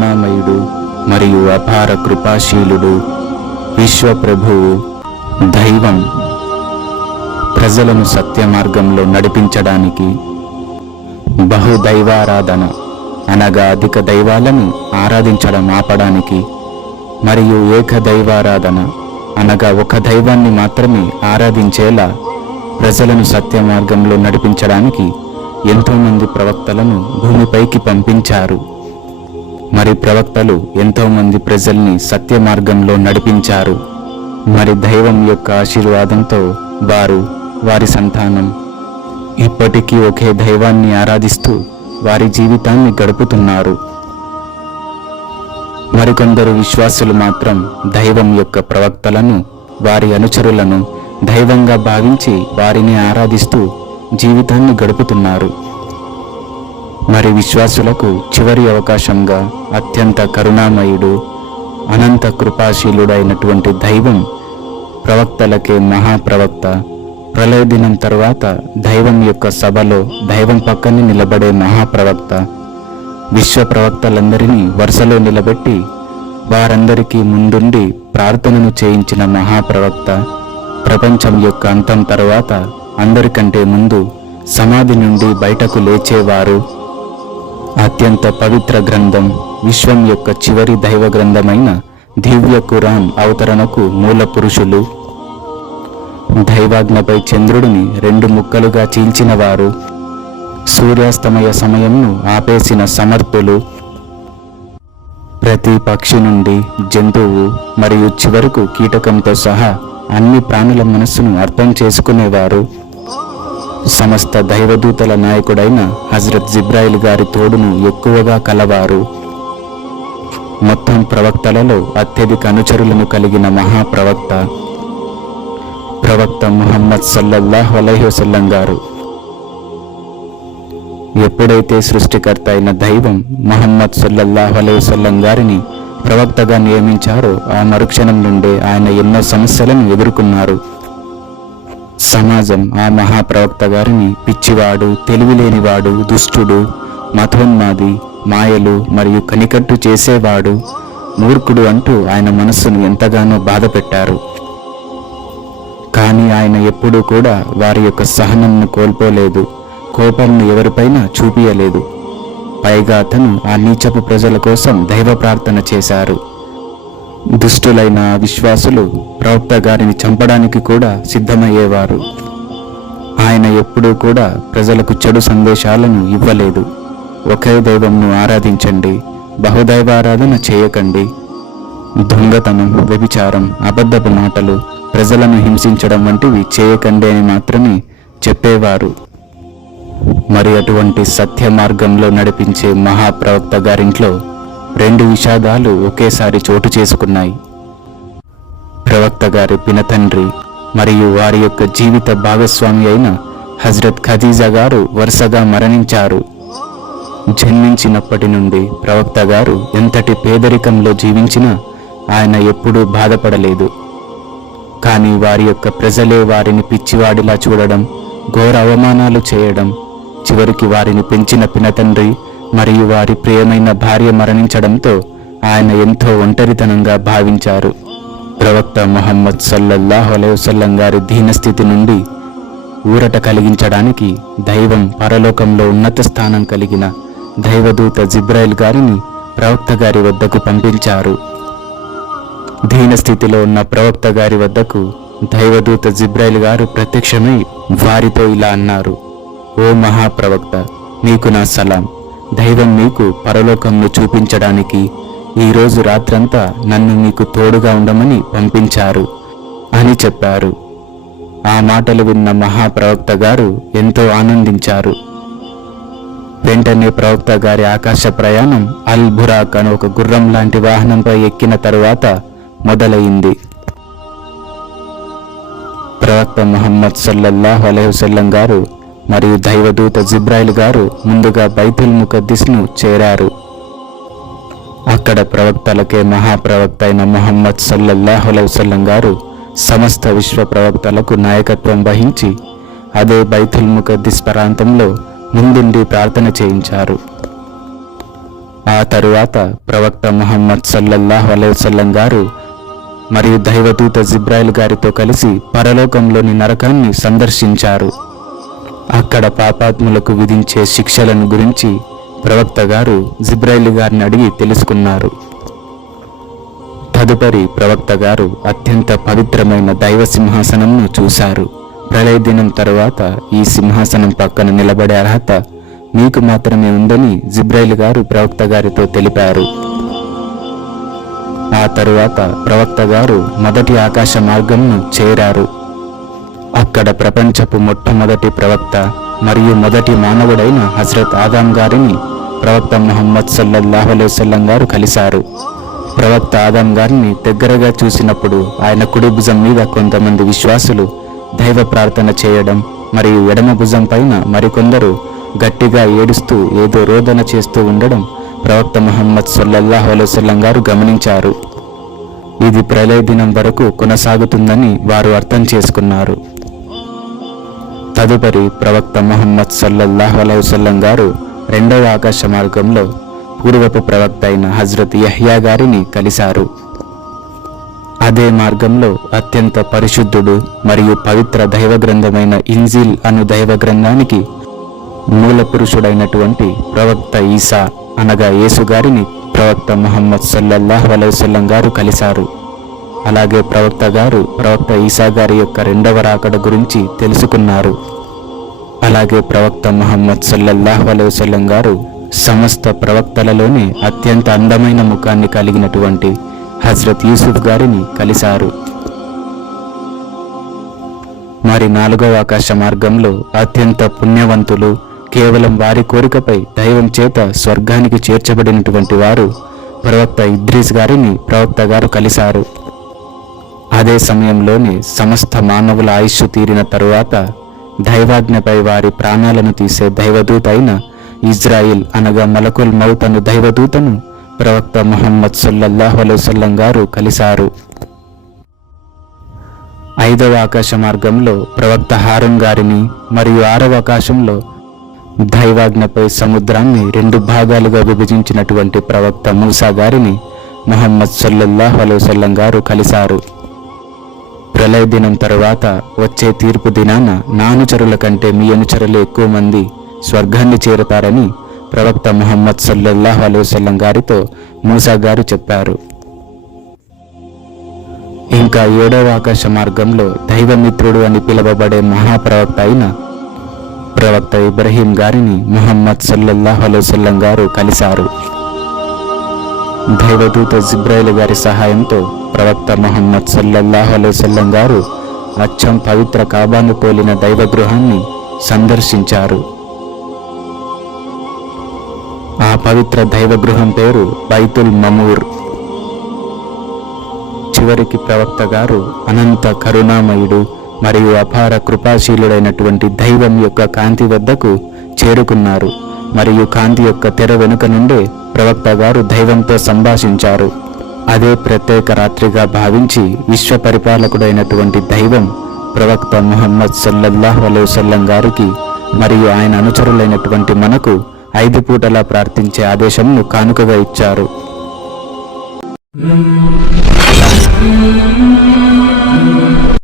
కరుణామయుడు మరియు అపార కృపాశీలుడు విశ్వప్రభువు దైవం. ప్రజలను సత్య మార్గంలో నడిపించడానికి బహుదైవారాధన అనగా అధిక దైవాలను ఆరాధించడం ఆపడానికి మరియు ఏక దైవారాధన అనగా ఒక దైవాన్ని మాత్రమే ఆరాధించేలా ప్రజలను సత్య మార్గంలో నడిపించడానికి ఎంతోమంది ప్రవక్తలను భూమిపైకి పంపించారు. మరి ప్రవక్తలు ఎంతోమంది ప్రజల్ని సత్య మార్గంలో నడిపించారు. మరి దైవం యొక్క ఆశీర్వాదంతో వారు వారి సంతానం. ఇప్పటికీ ఒకే దైవాన్ని ఆరాధిస్తూ వారి జీవితాన్ని గడుపుతున్నారు. మరికొందరు విశ్వాసులు మాత్రం దైవం యొక్క ప్రవక్తలను వారి అనుచరులను దైవంగా భావించి వారిని ఆరాధిస్తూ జీవితాన్ని గడుపుతున్నారు. మరి విశ్వాసులకు చివరి అవకాశంగా అత్యంత కరుణామయుడు అనంత కృపాశీలుడైనటువంటి దైవం ప్రవక్తలకే మహాప్రవక్త. ప్రళయ దినం తర్వాత దైవం యొక్క సభలో దైవం పక్కనే నిలబడే మహాప్రవక్త. విశ్వ ప్రవక్తలందరినీ వరుసలో నిలబెట్టి వారందరికీ ముందుండి ప్రార్థనను చేయించిన మహాప్రవక్త. ప్రపంచం యొక్క అంతం తర్వాత అందరికంటే ముందు సమాధి నుండి బయటకు లేచేవారు. అత్యంత పవిత్ర గ్రంథం విశ్వం యొక్క చివరి దైవ గ్రంథమైన దివ్య కురాన్ అవతరణకు మూల పురుషులు. దైవాజ్ఞపై చంద్రుడిని రెండు ముక్కలుగా చీల్చిన వారు సూర్యాస్తమయ సమయంను ఆపేసిన సమర్థులు. ప్రతి పక్షి నుండి జంతువు మరియు చివరకు కీటకంతో సహా అన్ని ప్రాణుల మనస్సును అర్థం చేసుకునేవారు. సమస్త దైవదూతల నాయకుడైన హజరత్ జిబ్రాయిల్ గారి తోడును ఎక్కువగా కలవారు. మొత్తం ప్రవక్తలలో అత్యధిక అనుచరులను కలిగిన మహాప్రవక్త ప్రవక్త ముహమ్మద్ సల్లల్లాహు అలైహి వసల్లం గారు. ఎప్పుడైతే సృష్టికర్త అయిన దైవం మహమ్మద్ సల్లల్లాహు అలైహి వసల్లం గారిని ప్రవక్తగా నియమించారో ఆ మరుక్షణం నుండే ఆయన ఎన్నో సమస్యలను ఎదుర్కొన్నారు. సమాజం ఆ మహాప్రవక్త గారిని పిచ్చివాడు తెలివిలేనివాడు దుష్టుడు మతోన్మాది మాయలు మరియు కనికట్టు చేసేవాడు మూర్ఖుడు అంటూ ఆయన మనస్సును ఎంతగానో బాధ పెట్టారు కానీ ఆయన ఎప్పుడూ కూడా వారి యొక్క సహనంను కోల్పోలేదు కోపంను ఎవరిపైన చూపియలేదు. పైగా అతను ఆ నీచపు ప్రజల కోసం దైవ ప్రార్థన చేశారు. దుష్టులైన విశ్వాసులు ప్రవక్త గారిని చంపడానికి కూడా సిద్ధమయ్యేవారు. ఆయన ఎప్పుడూ కూడా ప్రజలకు చెడు సందేశాలను ఇవ్వలేదు. ఒకే దైవంను ఆరాధించండి బహుదైవారాధన చేయకండి. దొంగతనం వ్యభిచారం అబద్ధపు మాటలు ప్రజలను హింసించడం వంటివి చేయకండి అని మాత్రమే చెప్పేవారు. మరి అటువంటి సత్య మార్గంలో నడిపించే మహాప్రవక్త గారింట్లో రెండు విషాదాలు ఒకేసారి చోటు చేసుకున్నాయి. ప్రవక్త గారి పినతండ్రి మరియు వారి యొక్క జీవిత భాగస్వామి అయిన హజరత్ ఖదీజా గారు వరుసగా మరణించారు. జన్మించినప్పటి నుండి ప్రవక్త గారు ఎంతటి పేదరికంలో జీవించినా ఆయన ఎప్పుడూ బాధపడలేదు. కానీ వారి యొక్క ప్రజలే వారిని పిచ్చివాడిలా చూడడం ఘోర అవమానాలు చేయడం చివరికి వారిని పెంచిన పినతండ్రి మరియు వారి ప్రియమైన భార్య మరణించడంతో ఆయన ఎంతో ఒంటరితనంగా భావించారు. ప్రవక్త మొహమ్మద్ సల్లల్లాహు అలైవసల్లం గారి దీనస్థితి నుండి ఊరట కలిగించడానికి దైవం పరలోకంలో ఉన్నత స్థానం కలిగిన దైవదూత జిబ్రాయిల్ గారిని ప్రవక్త గారి వద్దకు పంపించారు. దీనస్థితిలో ఉన్న ప్రవక్త గారి వద్దకు దైవదూత జిబ్రాయిల్ గారు ప్రత్యక్షమై వారితో ఇలా అన్నారు ఓ మహాప్రవక్త మీకు నా సలాం. దైవం మీకు పరలోకంలో చూపించడానికి ఈ రోజు రాత్రంతా నన్ను మీకు తోడుగా ఉండమని పంపించారు అని చెప్పారు. ఆ మాటలు విన్న మహాప్రవక్త గారు ఎంతో ఆనందించారు. వెంటనే ప్రవక్త గారి ఆకాశ ప్రయాణం అల్ బురాక్ అని ఒక గుర్రం లాంటి వాహనంపై ఎక్కిన తరువాత మొదలైంది. ప్రవక్త ముహమ్మద్ సల్లల్లాహు అలైహి గారు మరియు దైవదూత జిబ్రాయిల్ గారు ముందుగా బైబిల్ ముఖద్దిస్ను చేరారు. అక్కడ ప్రవక్తలకే మహాప్రవక్త అయిన మొహమ్మద్ సల్లల్లాహు గారు సమస్త విశ్వ ప్రవక్తలకు నాయకత్వం వహించి అదే బైతుల్ ముఖద్దిస్ ప్రాంతంలో ముందుండి ప్రార్థన చేయించారు. ఆ తరువాత ప్రవక్త మొహమ్మద్ సల్లల్లాహు అలైహి గారు మరియు దైవదూత జిబ్రాయిల్ గారితో కలిసి పరలోకంలోని నరకాన్ని సందర్శించారు. అక్కడ పాపాత్ములకు విధించే శిక్షలను గురించి ప్రవక్త గారు జిబ్రాయిల్ గారిని అడిగి తెలుసుకున్నారు. తదుపరి ప్రవక్త గారు అత్యంత పవిత్రమైన దైవ సింహాసనంను చూశారు. ప్రళయ దినం తరువాత ఈ సింహాసనం పక్కన నిలబడే అర్హత మీకు మాత్రమే ఉందని జిబ్రైల్ గారు ప్రవక్త గారితో తెలిపారు. ఆ తరువాత ప్రవక్త గారు మొదటి ఆకాశ మార్గంను చేరారు. అక్కడ ప్రపంచపు మొట్టమొదటి ప్రవక్త మరియు మొదటి మానవుడైన హజరత్ ఆదాం గారిని ప్రవక్త ముహమ్మద్ సల్లల్లాహు అలైహి గారు కలిశారు. ప్రవక్త ఆదాం గారిని దగ్గరగా చూసినప్పుడు ఆయన కుడి భుజం మీద కొంతమంది విశ్వాసులు దైవ ప్రార్థన చేయడం మరియు ఎడమ భుజం పైన మరికొందరు గట్టిగా ఏడుస్తూ ఏదో రోదన చేస్తూ ఉండడం ప్రవక్త ముహమ్మద్ సల్లల్లాహు అలైహి గారు గమనించారు. ఇది ప్రళయ దినం వరకు కొనసాగుతుందని వారు అర్థం చేసుకున్నారు. తదుపరి ప్రవక్త మొహమ్మద్ సల్లల్లాహు అలైహి గారు రెండవ ఆకాశ మార్గంలో పూర్వపు ప్రవక్త అయిన హజ్రత్ యహ్యా గారిని కలిశారు. అదే మార్గంలో అత్యంత పరిశుద్ధుడు మరియు పవిత్ర దైవ గ్రంథమైన ఇంజిల్ అను దైవ గ్రంథానికి మూల పురుషుడైనటువంటి ప్రవక్త ఈసా అనగా యేసు గారిని ప్రవక్త ముహమ్మద్ సల్లల్లాహు అలైహి గారు కలిశారు. అలాగే ప్రవక్త గారు ప్రవక్త ఈసా గారి యొక్క రెండవ రాకడ గురించి తెలుసుకున్నారు. అలాగే ప్రవక్త మహమ్మద్ సల్లల్లాహు అలైహి గారు సమస్త ప్రవక్తలలోనే అత్యంత అందమైన ముఖాన్ని కలిగినటువంటి హజ్రత్ యూసుఫ్ గారిని కలిశారు. మరి నాలుగవ ఆకాశ మార్గంలో అత్యంత పుణ్యవంతులు కేవలం వారి కోరికపై దైవం చేత స్వర్గానికి చేర్చబడినటువంటి వారు ప్రవక్త ఇద్రీస్ గారిని ప్రవక్త గారు కలిశారు. అదే సమయంలోనే సమస్త మానవుల ఆయుష్ తీరిన తరువాత దైవాజ్ఞపై వారి ప్రాణాలను తీసే దైవదూత అయిన ఇజ్రాయిల్ అనగా మలకుల్ మౌత్ అను దైవదూతను ప్రవక్త ముహమ్మద్ సల్లల్లాహు అలైహి గారు కలిశారు. ఐదవ ఆకాశ మార్గంలో ప్రవక్త హారం గారిని మరియు ఆరవ ఆకాశంలో దైవాజ్ఞపై సముద్రాన్ని రెండు భాగాలుగా విభజించినటువంటి ప్రవక్త మూసా గారిని మొహమ్మద్ సల్లల్లాహు అలైహి గారు కలిశారు. ప్రళయ దినం తరువాత వచ్చే తీర్పు దినాన నా అనుచరుల కంటే మీ అనుచరులు ఎక్కువ మంది స్వర్గాన్ని చేరతారని ప్రవక్త ముహమ్మద్ సల్లల్లాహు అలైహి గారితో మూసా గారు చెప్పారు. ఇంకా ఏడవ ఆకాశ మార్గంలో దైవమిత్రుడు అని పిలువబడే మహాప్రవక్త అయిన ప్రవక్త ఇబ్రహీం గారిని ముహమ్మద్ సల్లల్లాహు అలైహి గారు కలిశారు. దైవదూత జిబ్రాయిల్ గారి సహాయంతో ప్రవక్త మొహమ్మద్ సల్లల్లాహు అలైసల్లం గారు అచ్చం పవిత్ర కాబాను పోలిన దైవ గృహాన్ని సందర్శించారు. ఆ పవిత్ర దైవగృహం పేరు బైతుల్ మమూర్. చివరికి ప్రవక్త గారు అనంత కరుణామయుడు మరియు అపార కృపాశీలుడైనటువంటి దైవం యొక్క కాంతి వద్దకు చేరుకున్నారు. మరియు కాంతి యొక్క తెర వెనుక నుండే ప్రవక్త గారు దైవంతో సంభాషించారు అదే ప్రత్యేక రాత్రిగా భావించి విశ్వ పరిపాలకుడైనటువంటి దైవం ప్రవక్త ముహమ్మద్ సల్లల్లాహు అలైహి గారికి మరియు ఆయన అనుచరులైనటువంటి మనకు ఐదు పూటలా ప్రార్థించే ఆదేశంను కానుకగా ఇచ్చారు Mm-hmm.